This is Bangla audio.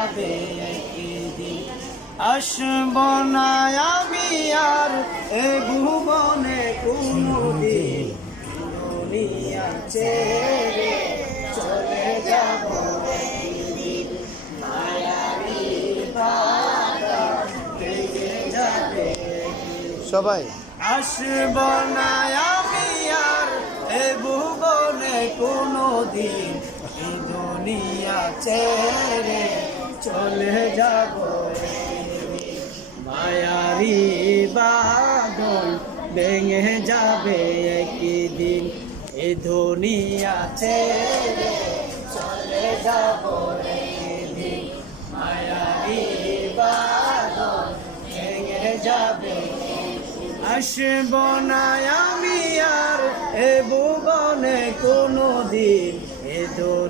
যাবে একদিন। আসব না আমি আর এ ভুবনে কোনদিন, দুনিয়া ছেড়ে চলে যাব একদিন। মায়াবী বাঁধন ভেঙে যাবে একদিন। সবাই আসব না আমি আর এ ভুবনে কোনদিন, এই দুনিয়া ছেড়ে চলে যাব একদিন। মায়াবী বাঁধন ভেঙে যাবে একদিন, এই দুনিয়া ছেড়ে চলে যাব একদিন। মায়াবী বাঁধন ভেঙে যাবে। আসব না আমি আর এ ভুবনে কোনো